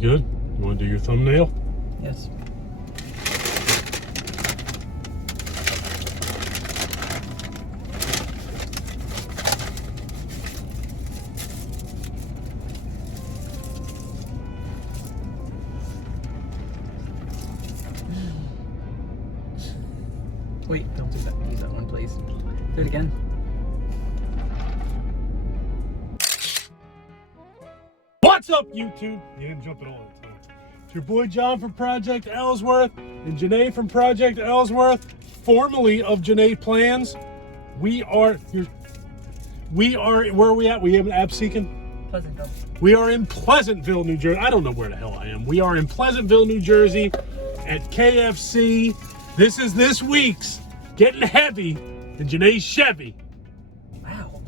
Good. You want to do your thumbnail? Yes. Wait, don't do that. Use that one, please. Do it again. What's up, YouTube? You didn't jump it all the time. It's your boy John from Project Ellsworth and Janay from Project Ellsworth, formerly of Janay Plans. We are where are we at? We have an app seeking? Pleasantville. We are in Pleasantville, New Jersey. I don't know where the hell I am. We are in Pleasantville, New Jersey at KFC. This is this week's Getting Heavy in Janay's Chevy. Wow.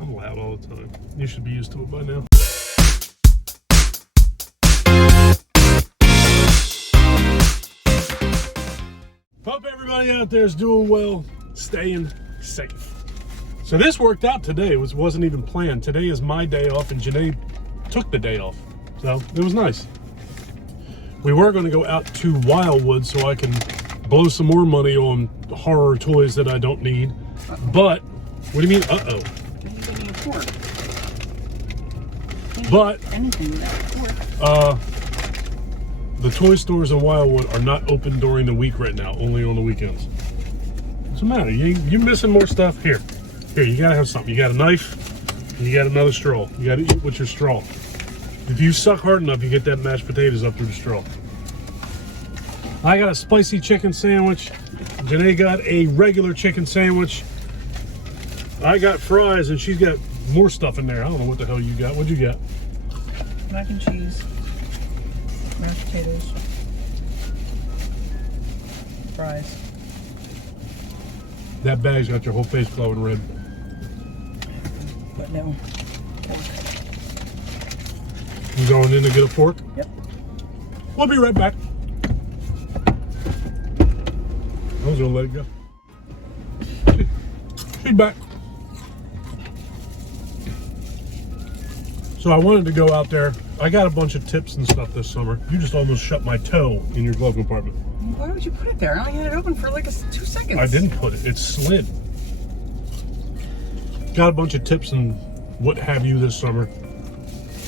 I'm loud all the time. You should be used to it by now. Hope everybody out there is doing well, staying safe. So this worked out today. It wasn't even planned. Today is my day off, and Janay took the day off. So it was nice. We were going to go out to Wildwood so I can blow some more money on horror toys that I don't need. But, what do you mean, uh-oh? Anything with pork. But, Anything without pork. the toy stores in Wildwood are not open during the week right now, only on the weekends. What's the matter? You're missing more stuff? Here, you gotta have something. You got a knife, and you got another straw. You gotta eat with your straw. If you suck hard enough, you get that mashed potatoes up through the straw. I got a spicy chicken sandwich. Janay got a regular chicken sandwich. I got fries, and she's got more stuff in there. I don't know what the hell you got. What'd you get? Mac and cheese. Mashed potatoes. Fries. That bag's got your whole face glowing red. But no. You going in to get a fork? Yep. We'll be right back. I was gonna let it go. She's back. So I wanted to go out there. I got a bunch of tips and stuff this summer. You just almost shut my toe in your glove compartment. Why would you put it there? I only had it open for like 2 seconds. I didn't put it. It slid. Got a bunch of tips and what have you this summer.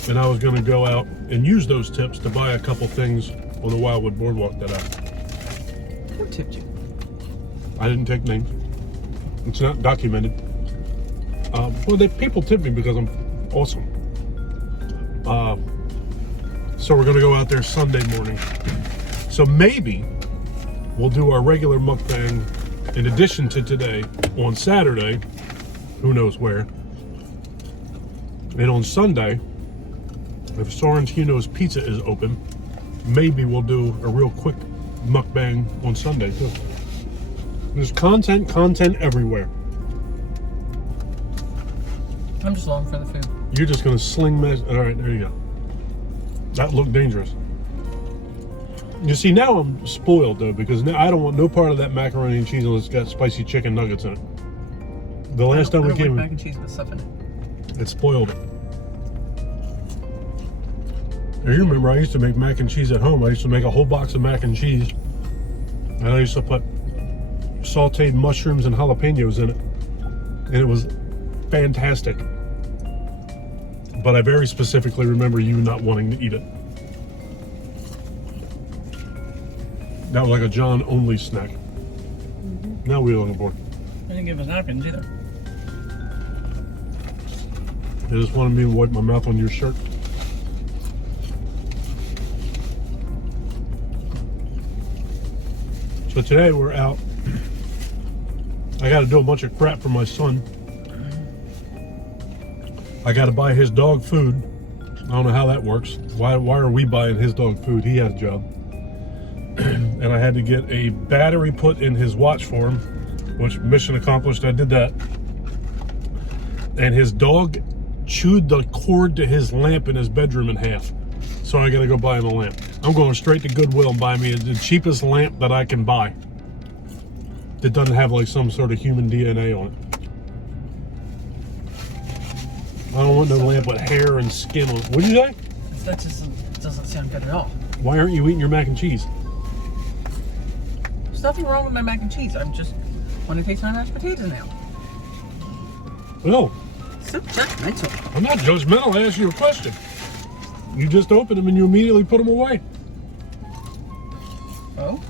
And I was going to go out and use those tips to buy a couple things on the Wildwood Boardwalk that Who tipped you? I didn't take names. It's not documented. People tip me because I'm awesome. So we're going to go out there Sunday morning. So maybe we'll do our regular mukbang in addition to today on Saturday. Who knows where. And on Sunday, if Sorrentino's Pizza is open, maybe we'll do a real quick mukbang on Sunday too. There's content everywhere. I'm just longing for the food. You're just gonna sling mess. All right, there you go. That looked dangerous. You see, now I'm spoiled though, because now I don't want no part of that macaroni and cheese unless it's got spicy chicken nuggets in it. The last time we came, mac and cheese with stuff in it. It spoiled it. Now, you remember I used to make mac and cheese at home. I used to make a whole box of mac and cheese, and I used to put sauteed mushrooms and jalapenos in it, and it was fantastic. But I very specifically remember you not wanting to eat it. That was like a John only snack. Now we're looking for. I didn't give us napkins either. They just wanted me to wipe my mouth on your shirt. So today we're out. I got to do a bunch of crap for my son. I got to buy his dog food. I don't know how that works. Why are we buying his dog food? He has a job. And I had to get a battery put in his watch for him, which mission accomplished. I did that. And his dog chewed the cord to his lamp in his bedroom in half. So I got to go buy him a lamp. I'm going straight to Goodwill and buy me the cheapest lamp that I can buy that doesn't have like some sort of human DNA on it. I don't want no lamp with hair and skin on it. What'd you say? That's just doesn't sound good at all. Why aren't you eating your mac and cheese? There's nothing wrong with my mac and cheese. I'm just want to taste my mashed potatoes now. No, So judgmental. I'm not judgmental. I asked you a question. You just opened them and you immediately put them away. Oh?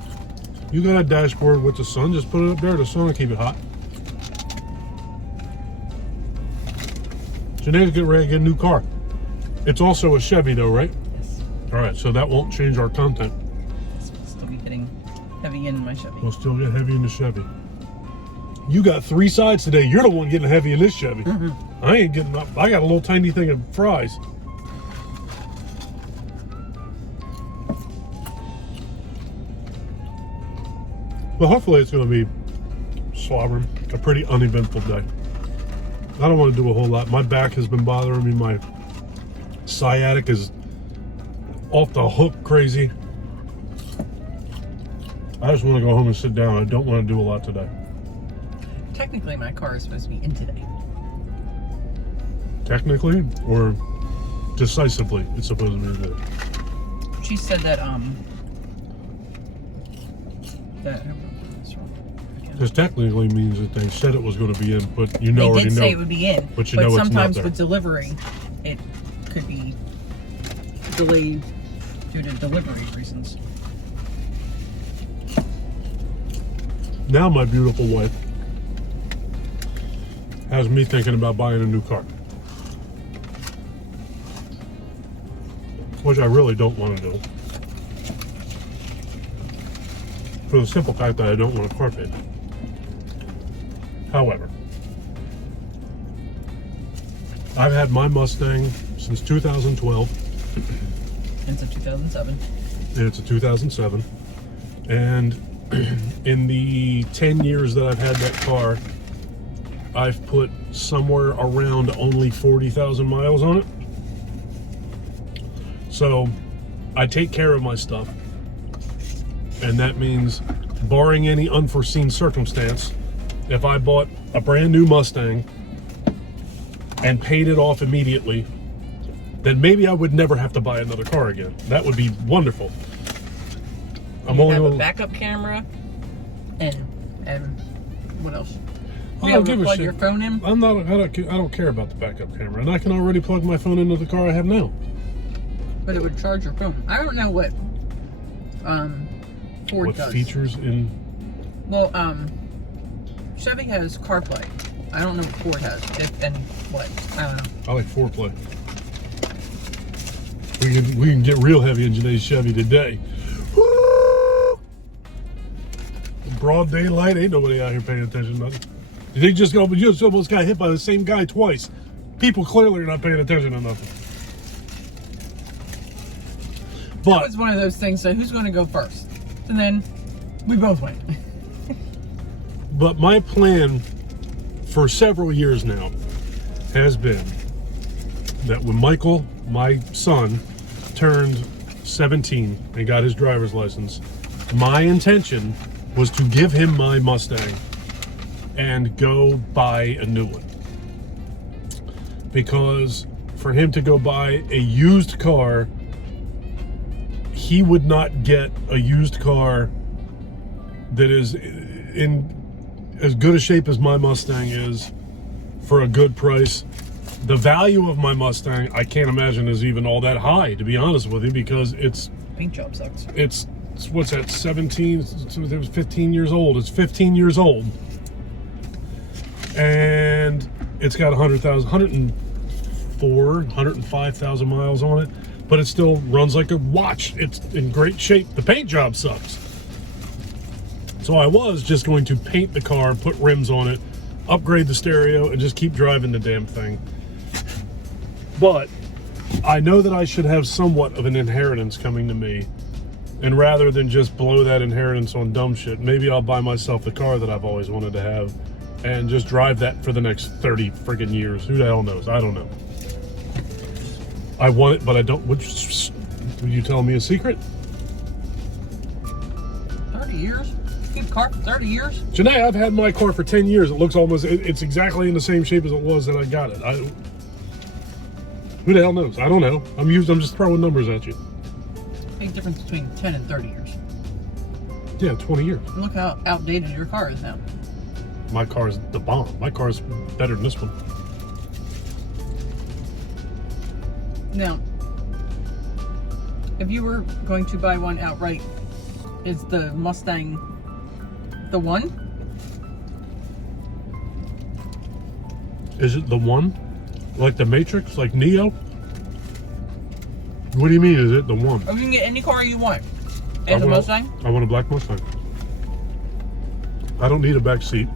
You got a dashboard with the sun. Just put it up there. The sun will keep it hot. Janay's getting ready to get a new car. It's also a Chevy though, right? Yes. All right, so that won't change our content. We'll still be getting heavy in my Chevy. We'll still get heavy in the Chevy. You got 3 sides today. You're the one getting heavy in this Chevy. Mm-hmm. I ain't getting up. I got a little tiny thing of fries. Well, hopefully it's going to be slobbering. A pretty uneventful day. I don't want to do a whole lot. My back has been bothering me. My sciatic is off the hook crazy. I just want to go home and sit down. I don't want to do a lot today. Technically, my car is supposed to be in today. Technically or decisively, it's supposed to be today. She said that that's wrong. This technically means that they said it was going to be in, but you know They already did know. say it would be in, but you know it's not sometimes there. with delivery, it could be delayed due to delivery reasons. Now my beautiful wife has me thinking about buying a new car. Which I really don't want to do. For the simple fact that I don't want a car payment. However, I've had my Mustang since 2012. It's a 2007. And it's a 2007. And in the 10 years that I've had that car, I've put somewhere around only 40,000 miles on it. So I take care of my stuff. And that means, barring any unforeseen circumstance, if I bought a brand new Mustang and paid it off immediately, then maybe I would never have to buy another car again. That would be wonderful. You have a backup camera, and what else? I don't give a plug shit. your phone in. I don't care about the backup camera, and I can already plug my phone into the car I have now. But it would charge your phone. I don't know what Ford What does. features in? Well, Chevy has CarPlay. I don't know what Ford has. And what? I don't know. I like foreplay. We can get real heavy in Janay's Chevy today. Woo! Broad daylight, ain't nobody out here paying attention to nothing. You just almost got hit by the same guy twice. People clearly are not paying attention to nothing. That But was one of those things. So who's going to go first? And then we both went. But my plan for several years now has been that when Michael, my son, turned 17 and got his driver's license, my intention was to give him my Mustang and go buy a new one. Because for him to go buy a used car, he would not get a used car that is in as good a shape as my Mustang is for a good price. The value of my Mustang, I can't imagine is even all that high, to be honest with you, because it's Paint job sucks. it's what's that, 17, it was 15 years old. It's 15 years old. And it's got 105,000 miles on it, but it still runs like a watch. It's in great shape. The paint job sucks. So I was just going to paint the car, put rims on it, upgrade the stereo, and just keep driving the damn thing. But I know that I should have somewhat of an inheritance coming to me. And rather than just blow that inheritance on dumb shit, maybe I'll buy myself the car that I've always wanted to have and just drive that for the next 30 friggin' years. Who the hell knows? I don't know. I want it, but I don't. Would you tell me a secret? 30 years? Keep car for 30 years? Janay, I've had my car for 10 years. It looks almost, it's exactly in the same shape as it was that I got it. Who the hell knows? I don't know. I'm just throwing numbers at you. Big difference between 10 and 30 years. Yeah, 20 years. Look how outdated your car is now. My car is the bomb. My car is better than this one. Now, if you were going to buy one outright, is the Mustang the one? Is it the one? Like the Matrix? Like Neo? What do you mean, is it the one? Or you can get any car you want. I And the want- Mustang? I want a black Mustang. I don't need a back seat.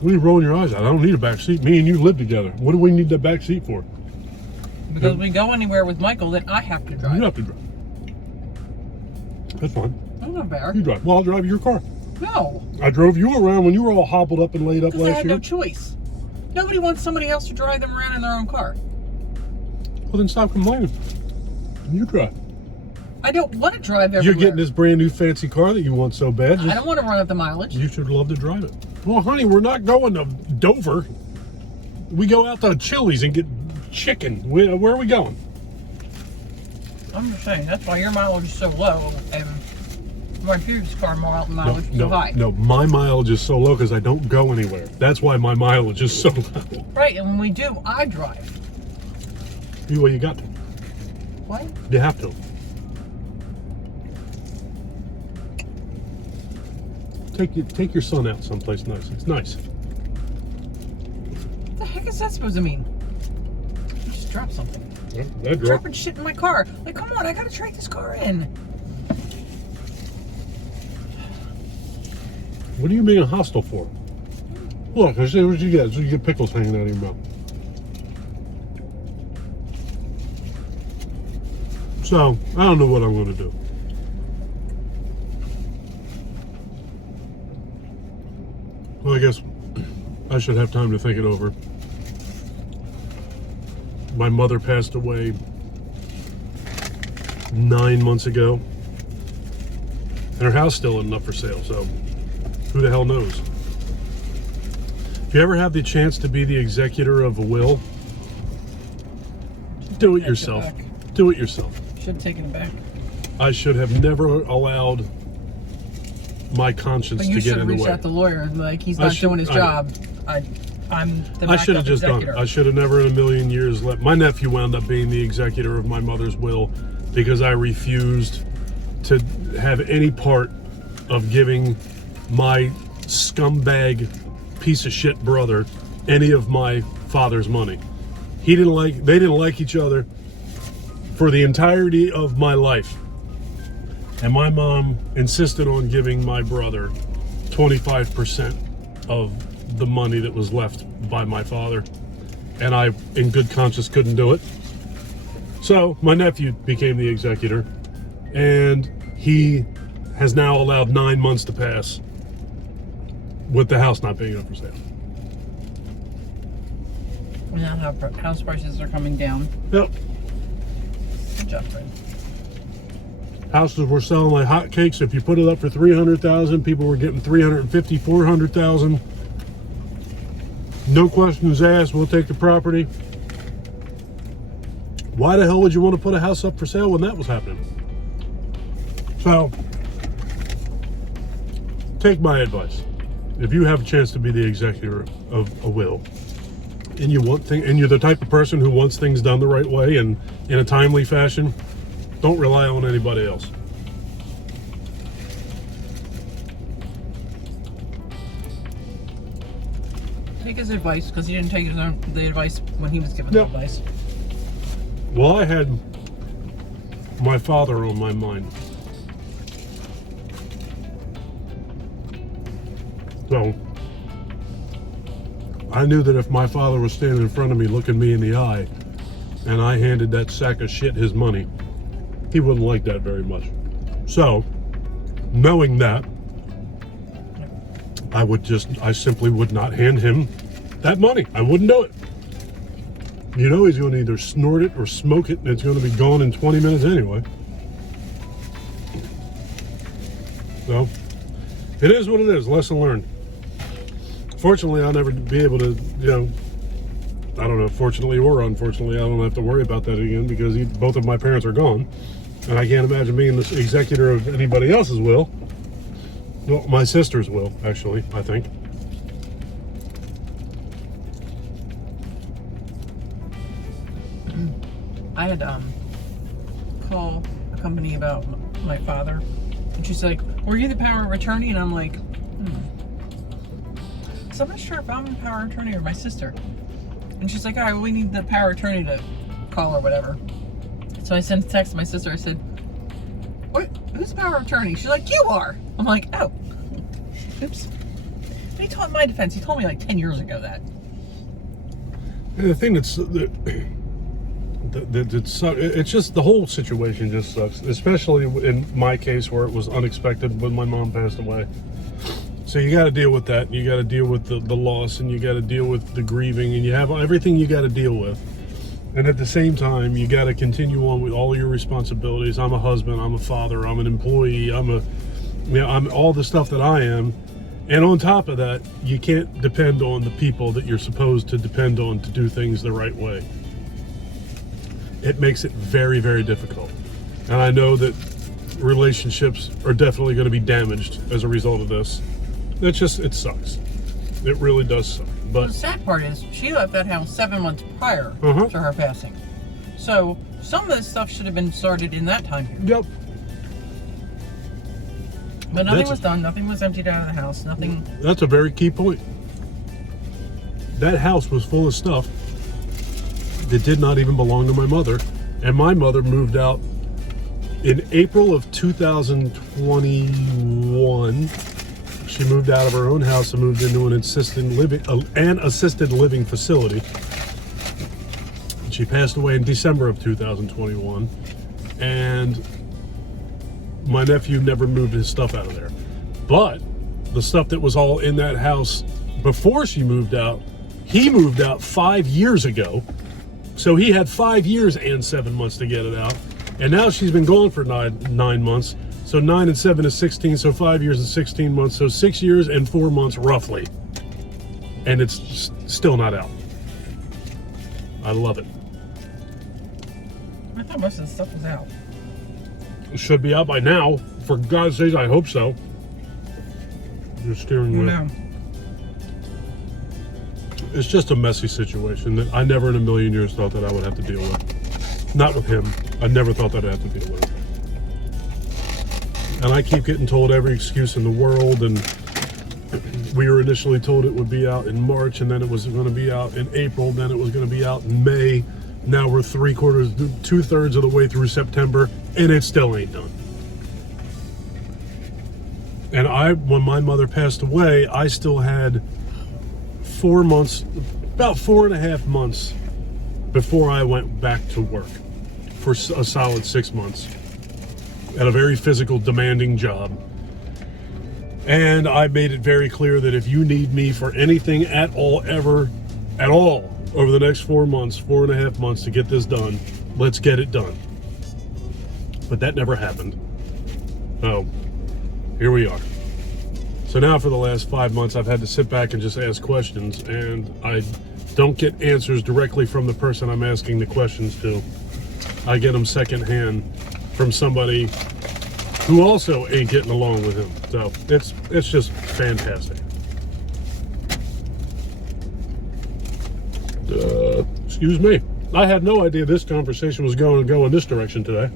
What are you rolling your eyes at? I don't need a back seat. Me and you live together. What do we need the back seat for? Because we go anywhere with Michael, then I have to drive. You have to drive. That's fine. That's not fair. You drive. Well, I'll drive your car. No. I drove you around when you were all hobbled up and laid up Because I last had year. no choice. Nobody wants somebody else to drive them around in their own car. Well, then stop complaining. You drive. I don't want to drive everywhere. You're getting this brand new fancy car that you want so bad. I don't want to run up the mileage. You should love to drive it. Well, honey, we're not going to Dover. We go out to Chili's and get chicken. Where are we going? I'm just saying, that's why your mileage is so low and my previous car mileage is so high. No, my mileage is so low because I don't go anywhere. That's why my mileage is so low. Right, and when we do, I drive. Well, you got to. What? You have to. Take your son out someplace nice. It's nice. What the heck is that supposed to mean? You just dropped something. Yeah, that drop. Dropping shit in my car. Like, come on, I gotta trade this car in. What are you being hostile for? Look, I see what you get. So you get pickles hanging out of your mouth. So, I don't know what I'm going to do. Well, I guess I should have time to think it over. My mother passed away 9 months ago. And her house still isn't up for sale, so who the hell knows? If you ever have the chance to be the executor of a will, do it Take it yourself. back. Do it yourself. Should have taken it back. I should have never allowed my conscience But to you get should in have the reached way. out to the lawyer and like, he's I not should- doing his I- job. I'm the I should have backup just done executor. it. I should have never in a million years let my nephew wound up being the executor of my mother's will because I refused to have any part of giving my scumbag piece of shit brother any of my father's money. They didn't like each other for the entirety of my life. And my mom insisted on giving my brother 25% of the money that was left by my father. And I, in good conscience, couldn't do it. So my nephew became the executor. And he has now allowed 9 months to pass with the house not being up for sale. Now house prices are coming down. Yep. Good job, Fred. Houses were selling like hotcakes. If you put it up for $300,000, people were getting $350,000, $400,000. No questions asked. We'll take the property. Why the hell would you want to put a house up for sale when that was happening? So, take my advice. If you have a chance to be the executor of a will, and you're the type of person who wants things done the right way and in a timely fashion, don't rely on anybody else. Take his advice, because he didn't take the advice when he was given Yep. the advice. Well, I had my father on my mind. So, I knew that if my father was standing in front of me looking me in the eye and I handed that sack of shit his money, he wouldn't like that very much. So, knowing that, I simply would not hand him that money. I wouldn't do it. You know he's going to either snort it or smoke it, and it's going to be gone in 20 minutes anyway. So, it is what it is. Lesson learned. Fortunately, I'll never be able to, I don't know, fortunately or unfortunately, I don't have to worry about that again because both of my parents are gone. And I can't imagine being the executor of anybody else's will. Well, my sister's will, actually, I think. I had call a company about my father, and she's like, "Were you the power of attorney?" And I'm like, So I'm not sure if I'm the power of attorney or my sister. And she's like, "All right, well, we need the power of attorney to call or whatever." So I sent a text to my sister. I said, "What? Who's the power of attorney?" She's like, "You are." I'm like, "Oh, oops." And he told my defense. He told me like 10 years ago that. And the thing it's just the whole situation just sucks, especially in my case where it was unexpected when my mom passed away. So you got to deal with that. You got to deal with the loss, and you got to deal with the grieving, and you have everything you got to deal with. And at the same time, you got to continue on with all your responsibilities. I'm a husband. I'm a father. I'm an employee. I'm all the stuff that I am. And on top of that, you can't depend on the people that you're supposed to depend on to do things the right way. It makes it very, very difficult. And I know that relationships are definitely going to be damaged as a result of this. It sucks. It really does suck. But the sad part is she left that house 7 months prior to her passing. So some of this stuff should have been started in that time period. Yep. But nothing was done. Nothing was emptied out of the house. Nothing. That's a very key point. That house was full of stuff that did not even belong to my mother. And my mother moved out in April of 2021. She moved out of her own house and moved into an assisted living facility. She passed away in December of 2021. And my nephew never moved his stuff out of there. But the stuff that was all in that house before she moved out, he moved out 5 years ago. So he had 5 years and 7 months to get it out. And now she's been gone for nine months. So 9 and 7 is 16. So 5 years and 16 months. So 6 years and 4 months roughly. And it's still not out. I love it. I thought most of the stuff was out. It should be out by now. For God's sake, I hope so. Your steering wheel. No. It's just a messy situation that I never in a million years thought that I would have to deal with. Not with him. I never thought that I'd have to deal with it. And I keep getting told every excuse in the world, and we were initially told it would be out in March, and then it was going to be out in April, then it was going to be out in May. Now we're 2/3 of the way through September, and it still ain't done. And when my mother passed away, I still had 4 months, about 4.5 months before I went back to work for a solid 6 months at a very physical, demanding job. And I made it very clear that if you need me for anything at all, ever, at all, over the next 4 months, 4.5 months to get this done, let's get it done. But that never happened. Oh, here we are. So now for the last 5 months, I've had to sit back and just ask questions, and I don't get answers directly from the person I'm asking the questions to. I get them secondhand from somebody who also ain't getting along with him. So it's just fantastic. Excuse me. I had no idea this conversation was going to go in this direction today.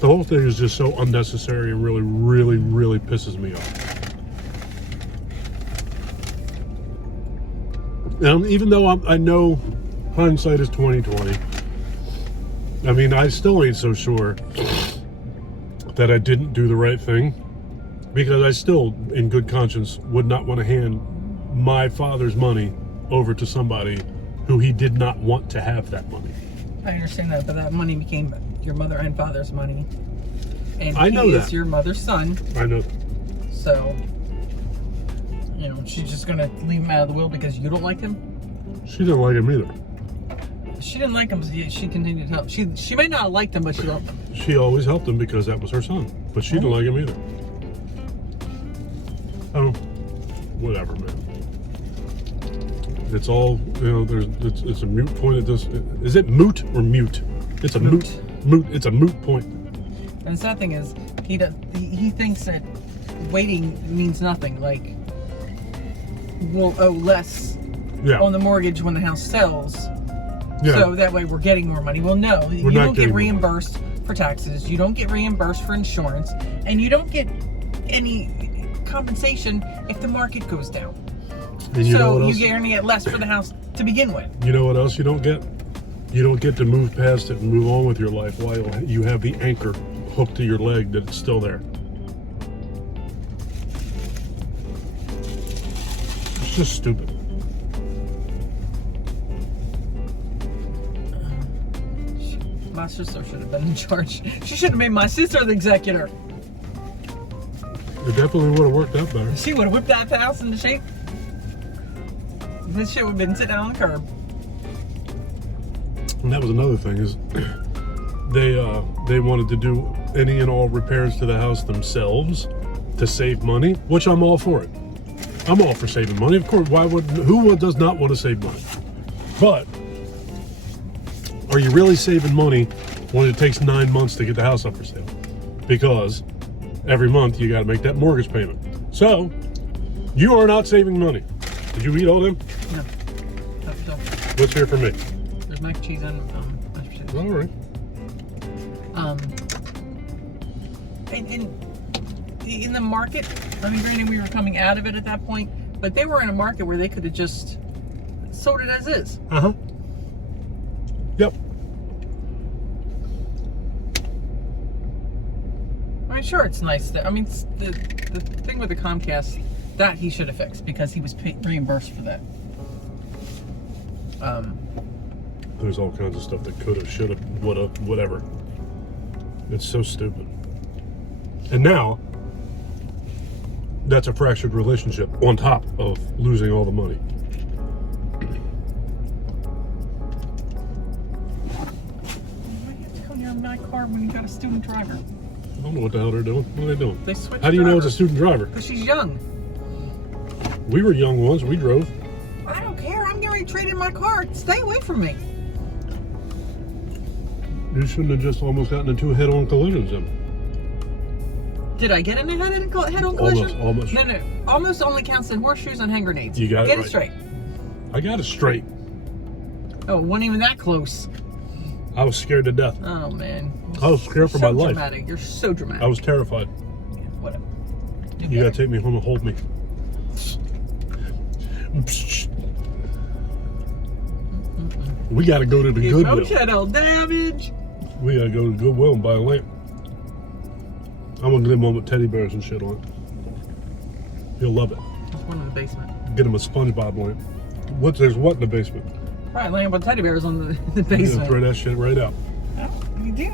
The whole thing is just so unnecessary and really, really, really pisses me off. Even though I know hindsight is 20/20, I mean, I still ain't so sure that I didn't do the right thing, because I still, in good conscience, would not want to hand my father's money over to somebody who he did not want to have that money. I understand that, but that money became your mother and father's money. And I know he that. is your mother's son. I know. So, she's just going to leave him out of the will because you don't like him? She didn't like him either. She didn't like him, so she continued to help. She may not have liked him, but she loved him. She always helped him because that was her son. But she didn't like him either. Oh, whatever, man. It's all, it's a moot point at this. Is it moot or mute? It's a moot. It's a moot point. And the sad thing is, he thinks that waiting means nothing. Like, we'll owe less on the mortgage when the house sells. Yeah. So that way we're getting more money. Well, no, you don't get reimbursed for taxes. You don't get reimbursed for insurance. And you don't get any compensation if the market goes down. And you know what else? You only get less for the house to begin with. You know what else you don't get? You don't get to move past it and move on with your life while you have the anchor hooked to your leg that it's still there. It's just stupid. My sister should have been in charge. She should have made my sister the executor. It definitely would have worked out better. She would have whipped that house into shape. This shit would have been sitting on the curb. And that was another thing is they wanted to do any and all repairs to the house themselves to save money, which I'm all for it. I'm all for saving money. Of course, who does not want to save money? But are you really saving money when it takes 9 months to get the house up for sale? Because every month you got to make that mortgage payment. So you are not saving money. Did you eat all them? No. What's here for me? There's mac and cheese and mashed potatoes. All right. In the market, I mean, granted, we were coming out of it at that point, but they were in a market where they could have just sold it as is. Yep. I mean, sure, it's nice that, I mean, the thing with the Comcast, that he should have fixed because he was reimbursed for that. There's all kinds of stuff that could have, should have, would have, whatever. It's so stupid. And now, that's a fractured relationship on top of losing all the money. Why do you have to come near my car when you got a student driver? I don't know what the hell they're doing. What are they doing? They switched. How do you know it's a student driver? Because she's young. We were young once. We drove. I don't care. I'm getting ready to trade in my car. Stay away from me. You shouldn't have just almost gotten into head-on collisions then. Did I get in a head-on collision? Almost. No. Almost only counts in horseshoes and hand grenades. You got it Get right. it straight. I got it straight. Oh, it wasn't even that close. I was scared to death. Oh, man. I was scared for my life. Dramatic. You're so dramatic. I was terrified. Yeah, whatever. You gotta take me home and hold me. We gotta go to the Goodwill. Emotional damage. We gotta go to Goodwill and buy a lamp. I'm gonna get him one with teddy bears and shit on it. He'll love it. There's one in the basement. Get him a SpongeBob lamp. There's what in the basement? Right, laying with teddy bears on the basement. Yeah, throw that shit right out. Oh, you do.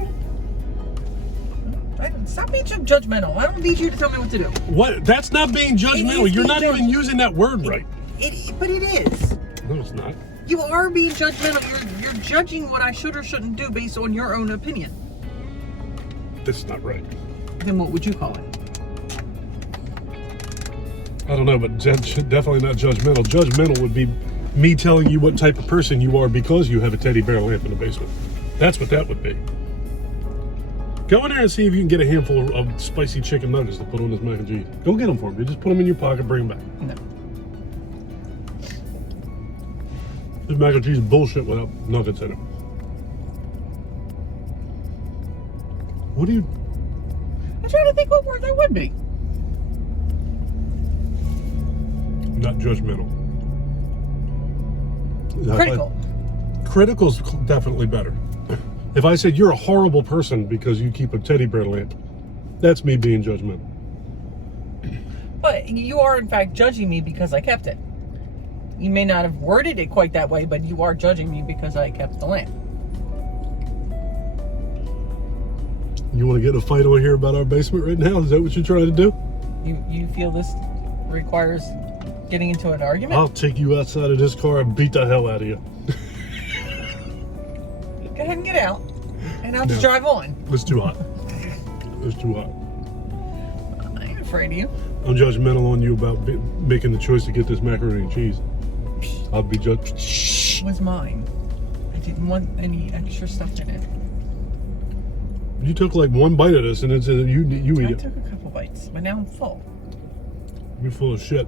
Stop being judgmental. I don't need you to tell me what to do. What? That's not being judgmental. You're not even using that word right. But it is. No, it's not. You are being judgmental. You're judging what I should or shouldn't do based on your own opinion. This is not right. Then what would you call it? I don't know, but definitely not judgmental. Judgmental would be me telling you what type of person you are because you have a teddy bear lamp in the basement. That's what that would be. Go in there and see if you can get a handful of spicy chicken nuggets to put on this mac and cheese. Go get them for me. Just put them in your pocket, bring them back. No. This mac and cheese is bullshit without nuggets in it. What do you... I'm trying to think what word that would be. Not judgmental. Critical. Critical's definitely better. If I said you're a horrible person because you keep a teddy bear lamp, that's me being judgmental. But you are in fact judging me because I kept it. You may not have worded it quite that way, but you are judging me because I kept the lamp. You want to get in a fight on here about our basement right now? Is that what you're trying to do? You feel this requires getting into an argument? I'll take you outside of this car and beat the hell out of you. Go ahead and get out, and I'll just drive on. It's too hot. It's too hot. I ain't afraid of you. I'm judgmental on you about making the choice to get this macaroni and cheese. I'll be judged. It was mine. I didn't want any extra stuff in it. You took like one bite of this and then said you eat I it. took a couple bites, but now I'm full. You're full of shit.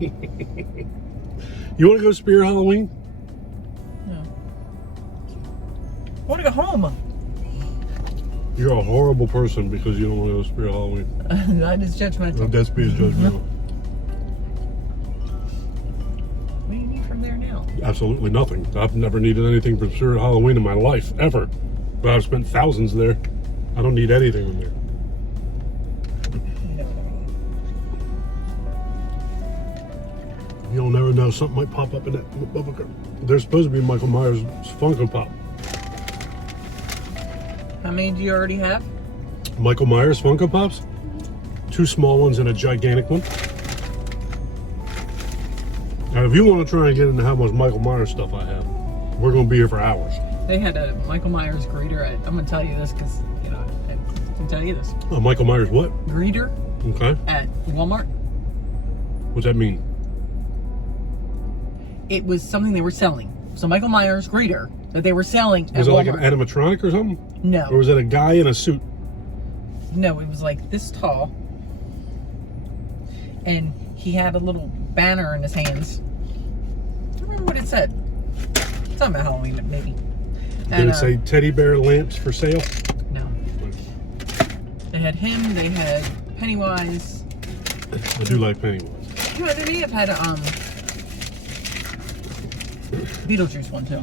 You want to go Spear Halloween? No. I want to go home. You're a horrible person because you don't want to go Spear Halloween. That is judgmental. That's being judgmental. What do you need from there now? Absolutely nothing. I've never needed anything from Spirit Halloween in my life, ever. But I've spent thousands there. I don't need anything in there. You know what I mean? You'll never know. Something might pop up in that bubble. There's supposed to be Michael Myers Funko Pop. How many do you already have? Michael Myers Funko Pops? 2 small ones and a gigantic one. Now, if you want to try and get into how much Michael Myers stuff I have, we're going to be here for hours. They had a Michael Myers greeter. I'm going to tell you this because, you know, I can tell you this. Michael Myers what? Greeter Okay. at Walmart. What's that mean? It was something they were selling. So Michael Myers greeter that they were selling at Was it Walmart. like an animatronic or something? No. Or was it a guy in a suit? No, it was like this tall. And he had a little banner in his hands. I don't remember what it said. Something about Halloween, maybe. Did it say teddy bear lamps for sale? No. They had him, they had Pennywise. I do like Pennywise. You know, they may have had a Beetlejuice one too.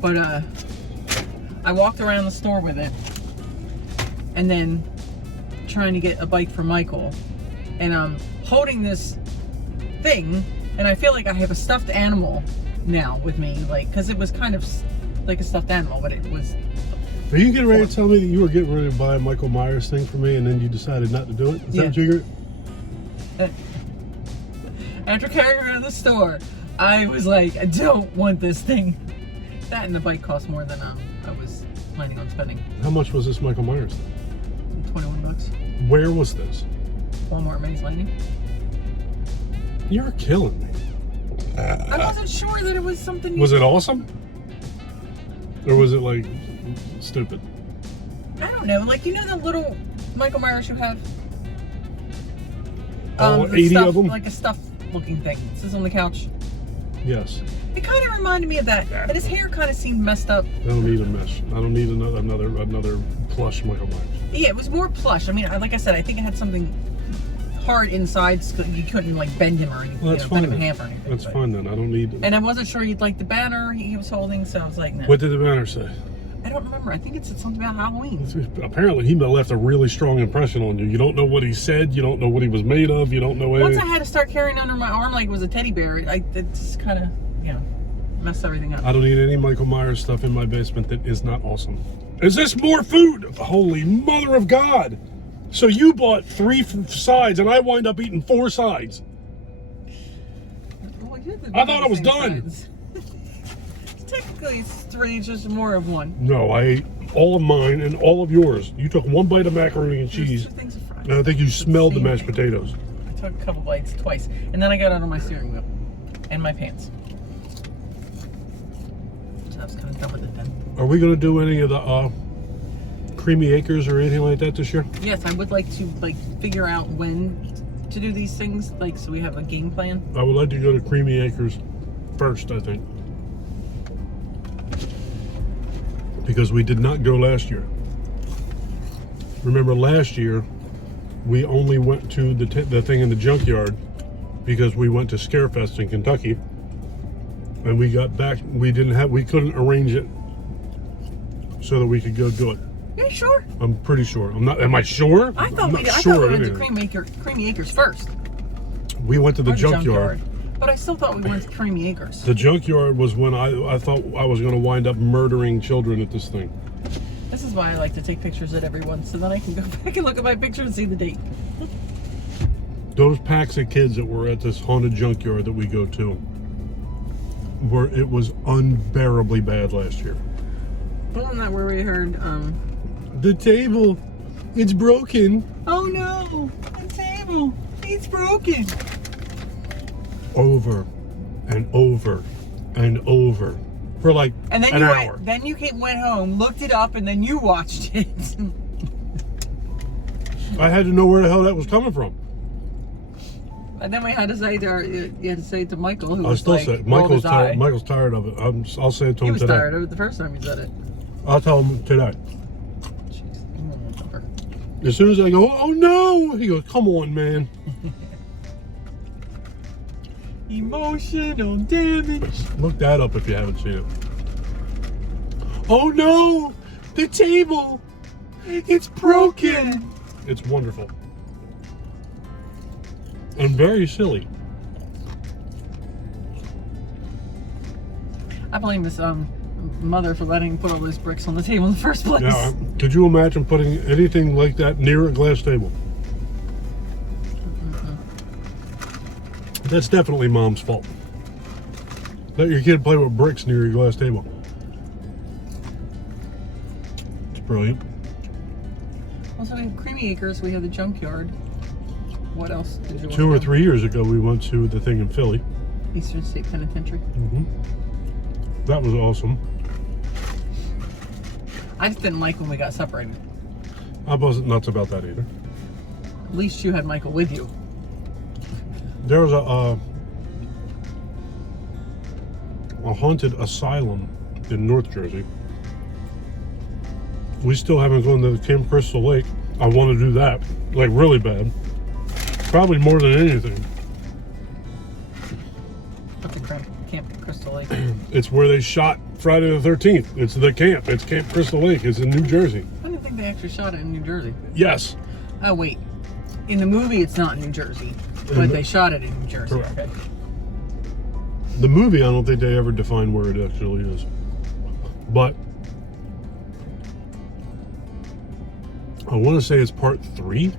But I walked around the store with it and then trying to get a bike for Michael. And I'm holding this thing and I feel like I have a stuffed animal now with me, like, because it was kind of like a stuffed animal, but it was. Are you getting ready to tell me that you were getting ready to buy a Michael Myers thing for me and then you decided not to do it? Is that what you're After carrying it in the store, I was like, I don't want this thing. That and the bike cost more than I was planning on spending. How much was this Michael Myers thing? $21. Where was this? Walmart Maze Landing. You're killing me. I wasn't sure that it was something. Was it awesome? Or was it like stupid? I don't know. Like, you know the little Michael Myers you have? All the 80 stuff, of them? Like a stuffed looking thing. It sits on the couch. Yes. It kind of reminded me of that. And his hair kind of seemed messed up. I don't need a mesh. I don't need another plush Michael Myers. Yeah, it was more plush. I mean, like I said, I think it had something hard inside so you couldn't like bend him or anything. Well, that's fine bend him in then. half or anything. That's fine then. I don't need. And I wasn't sure you'd like the banner he was holding, so I was like, no. What did the banner say? I don't remember. I think it said something about Halloween. Apparently, he left a really strong impression on you. You don't know what he said. You don't know what he was made of. You don't know anything. Once I had to start carrying it under my arm like it was a teddy bear, it's kind of, you know, messed everything up. I don't need any Michael Myers stuff in my basement that is not awesome. Is this more food? Holy mother of God! So you bought 3 sides and I wind up eating 4 sides. Well, I thought I was done. Technically, it's 3 inches more of one. No, I ate all of mine and all of yours. You took 1 bite of macaroni and There's cheese. 2 things of fries. And I think you smelled the Same mashed thing. potatoes. I took a couple bites twice, and then I got out on my steering wheel and my pants. So I was kind of done with it then. Are we going to do any of the Creamy Acres or anything like that this year? Yes, I would like to figure out when to do these things, so we have a game plan. I would like to go to Creamy Acres first, I think. Because we did not go last year. Remember last year, we only went to the thing in the junkyard because we went to Scarefest in Kentucky. And we got back, we couldn't arrange it so that we could go do it. Are you sure? I'm pretty sure. Am I sure? I thought I'm we not went sure to anything. Creamy Acres first. We went to the Or junkyard. But I still thought we went to Creamy Acres. The junkyard was when I thought I was going to wind up murdering children at this thing. This is why I like to take pictures at everyone, so then I can go back and look at my picture and see the date. Those packs of kids that were at this haunted junkyard that we go to, it was unbearably bad last year. Wasn't that where we heard, The table It's broken. Oh no, the table. It's broken. Over and over and over for like And then an you hour. went home, looked it up, and then you watched it. I had to know where the hell that was coming from. And then we had to say you had to say it to Michael, who I was still like, say rolled his eye. Michael's tired of it. I'll say it to He him was today. tired of it the first time he said it. I'll tell him today. Jeez. As soon as I go, oh no, he goes, come on, man. Emotional damage. Look that up if you haven't seen it. Oh no, the table, it's broken. It's wonderful. And very silly. I blame this mother for letting put all those bricks on the table in the first place. Now, could you imagine putting anything like that near a glass table? That's definitely mom's fault. Let your kid play with bricks near your glass table. It's brilliant. Also, we have Creamy Acres. We have the junkyard. What else did you want 2 or to 3 years ago, we went to the thing in Philly. know? Eastern State Penitentiary. That was awesome. I just didn't like when we got separated. I wasn't nuts about that either. At least you had Michael with you. There was a haunted asylum in North Jersey. We still haven't gone to Camp Crystal Lake. I want to do that, like really bad. Probably more than anything. What's in Camp Crystal Lake? It's where they shot Friday the 13th. It's the camp. It's Camp Crystal Lake. It's in New Jersey. I didn't think they actually shot it in New Jersey. Yes. Oh, wait. In the movie, it's not New Jersey. But they shot it in New Jersey. Correct. Okay. The movie, I don't think they ever define where it actually is. But I want to say it's part 3.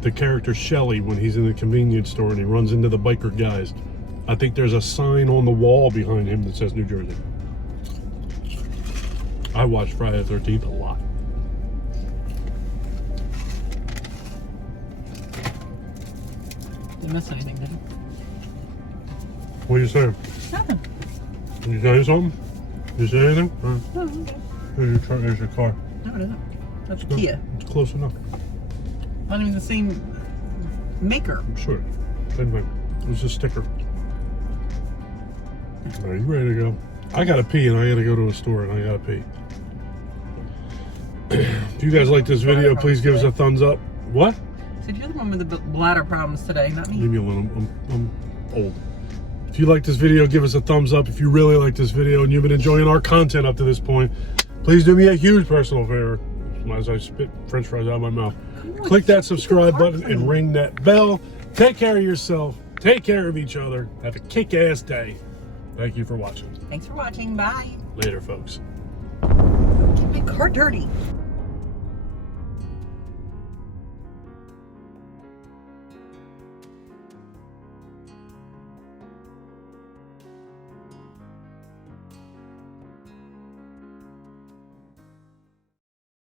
The character Shelly, when he's in the convenience store and he runs into the biker guys, I think there's a sign on the wall behind him that says New Jersey. I watched Friday the 13th a lot. Didn't miss anything, did you? What are you saying? Nothing. Did you say something? Did you say anything? No, okay. There's your car. No, it isn't. That's a No, Kia. it's close enough. Not even the same maker. I'm sure. Same thing. It was a sticker. Are you ready to go? I gotta pee and I gotta go to a store and I gotta pee. If you guys like this video, please give us a thumbs up. What? So you're the one with the bladder problems today, not me. Leave me alone. I'm old. If you like this video, give us a thumbs up. If you really like this video and you've been enjoying our content up to this point, please do me a huge personal favor as I spit french fries out of my mouth. Click that subscribe button and ring that bell. Take care of yourself. Take care of each other. Have a kick-ass day. Thank you for watching. Thanks for watching. Bye. Later, folks. Get my car dirty.